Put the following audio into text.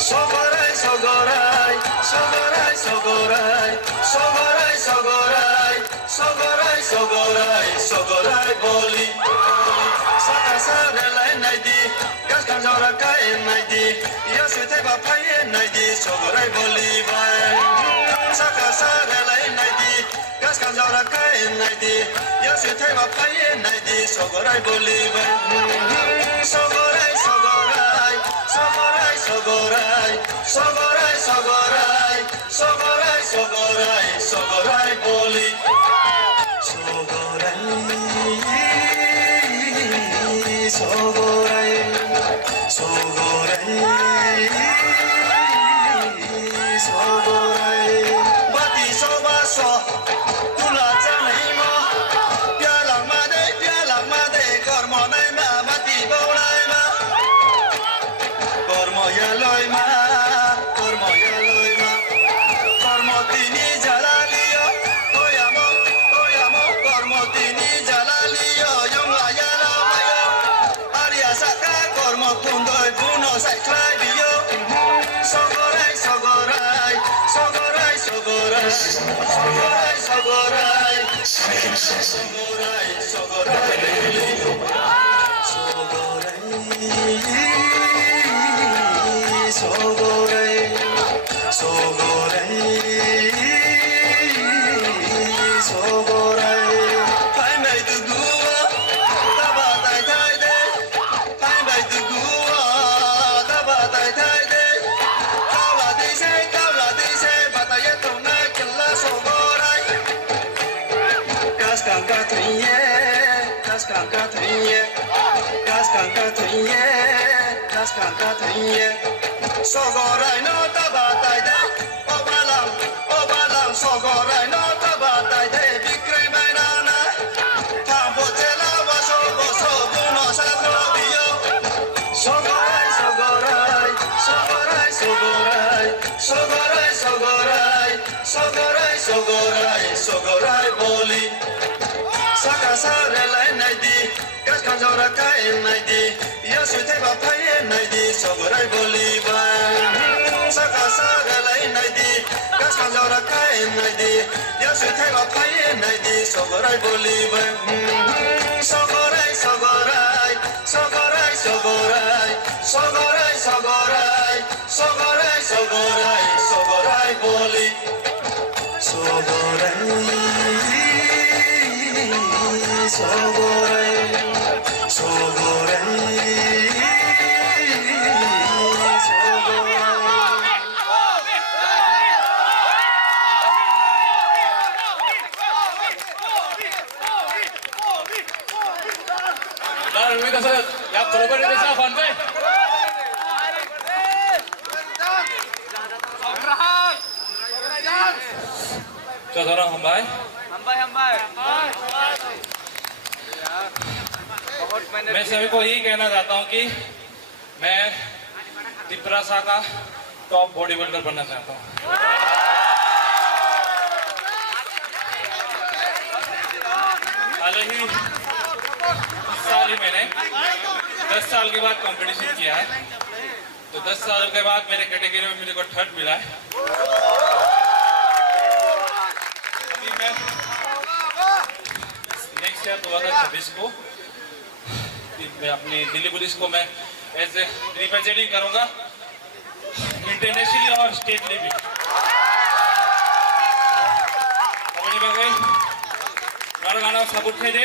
Sogorai, sogorai, sogorai, sogorai, sogorai, sogorai, sogorai, sogorai, sogorai boli. Saka sare lai nai di, gas kan jora kai nai di, yasu te ba pai nai di, sogorai boli bai. Saka sare lai nai di, gas kan jora kai nai di, yasu te ba pai nai di, sogorai boli bai. Sogorai, sogorai, sogorai, sogorai, sogorai, sogorai, sogorai, sogorai, sogorai boli. Sogorai, sogorai, sogorai, sogorai. Bati soba so, tula janai mo. Pialang made, kormo nai ma, bati bolai ma. Kormo ya loi ma, kormo ya loi ma. Kormo tini jalaliyo, oyamo, kormo tini jalaliyo, yung laya la mayo. Arya saka kormo kundoi buno sai klai biyo. Sogorai, sogorai, sogorai, sogorai, sogorai, sogorai, sogorai, sogorai, sogorai, sogorai, sogorai. Pai mai tu gua, taba tai tai de. Pai mai tu gua, taba tai tai de. Kau la di se, bataya tu na killa sogorai. Gas kan katrinye, gas kan katrinye, gas kan katrinye, gas kan katrinye. Sogorai no taba tai de, obalang sogorai no taba tai de, bikri mai na na. Tambo tela waso boso buno sa biyo. Sogorai, sogorai, sogorai, sogorai, sogorai, sogorai, sogorai, sogorai, sogorai boli. Saka sare lai nai di, gas kan jora kai nai di, yasu te ba pai nai di, sogorai boli bai. Saka sare lai nai di, gas kan jora kai nai di, yasu te ba pai nai di, sogorai boli bai. Sogorai, sogorai, sogorai, sogorai, sogorai, sogorai, sogorai, sogorai, sogorai boli. Sogorai, sogorai, sogorai, Lalu kita sudah yang berubah di desa Fantai. Saudara Hambai. मैं सभी को यही कहना चाहता हूँ कि मैं तिपरासा का टॉप बॉडी बिल्डर बनना चाहता हूँ। हाल ही इस साल ही मैंने 10 साल के बाद कंपटीशन किया है, तो 10 साल के बाद मेरे कैटेगरी में मेरे को थर्ड मिला है। अभी मैं नेक्स्ट ईयर 2026 को मैं अपनी दिल्ली पुलिस को मैं एज ए रिप्रेजेंटिंग करूंगा इंटरनेशनली और स्टेटली भी। मेरा गाना सबूत थे